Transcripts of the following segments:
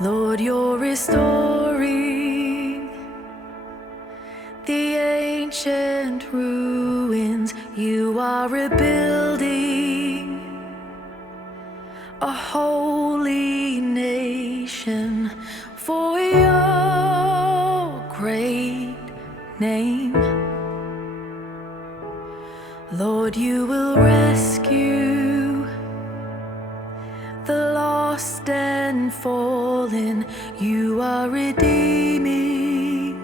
Lord, you're restoring the ancient ruins. You are rebuilding a holy nation for your great name. Lord, you will rescue the lost and fallen. You are redeeming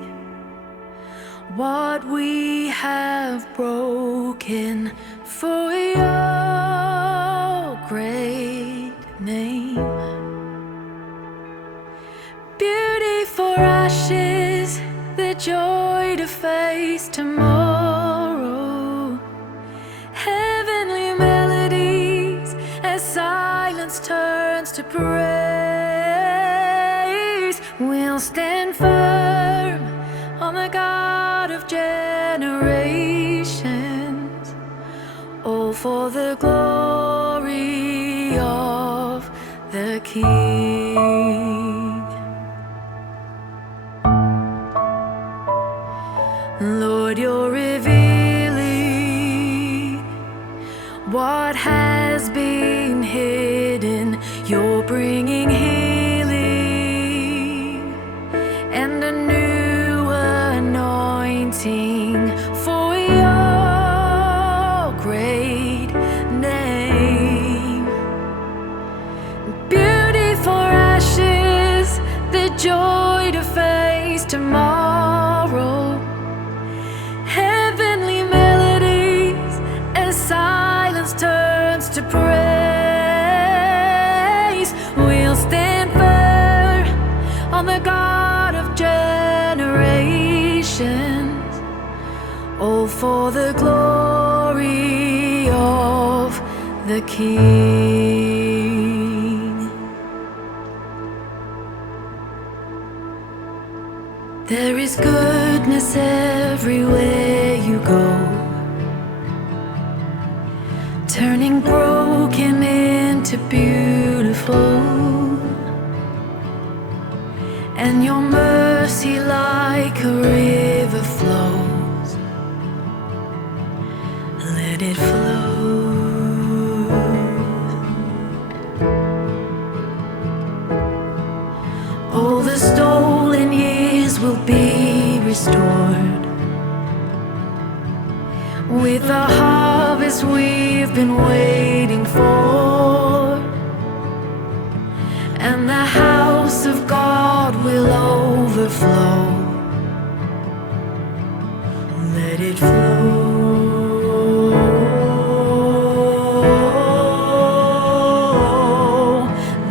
what we have broken for your great name. Beauty for ashes, the joy to face tomorrow. Heavenly melodies as silence turns to praise. We'll stand firm on the God of generations, all for the glory of the King. Lord, you're revealing what has been hidden. You're bringing healing and a new anointing for your great name. Beauty for ashes, the joy to face tomorrow. Heavenly melodies as silence turns to praise. We'll stand firm on the God of generations, all for the glory of the King. There is goodness everywhere you go, turning broken into beautiful, and your mercy like a river flows. Let it flow. All the stolen years will be restored with the harvest we've been waiting for, and the house of God will overflow. Let it flow.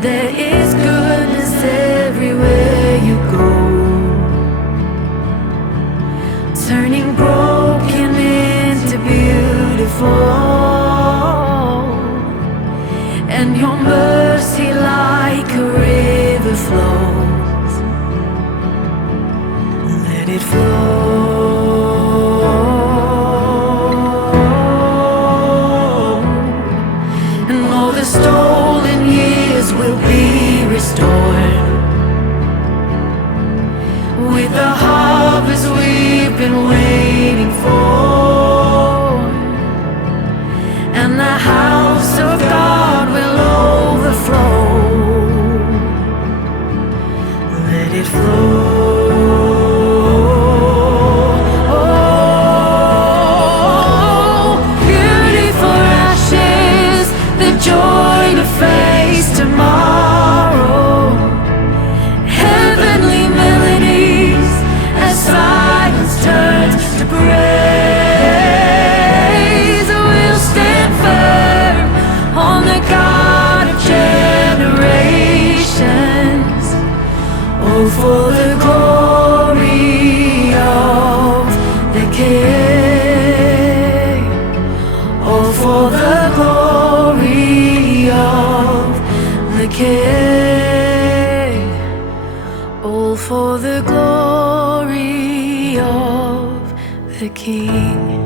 There is goodness everywhere you go, turning broken into beautiful, and your mercy like a river flows. Let it flow. And all the stolen years will be restored with the harvest we've been waiting for, and the house of God will overflow. Let it flow. Oh, beauty for ashes, the joy to face tomorrow. Heavenly melodies as silence turns to praise. We'll stand firm on the God of generations, all for the glory of the King, all for the glory of the King, all for the glory of the King.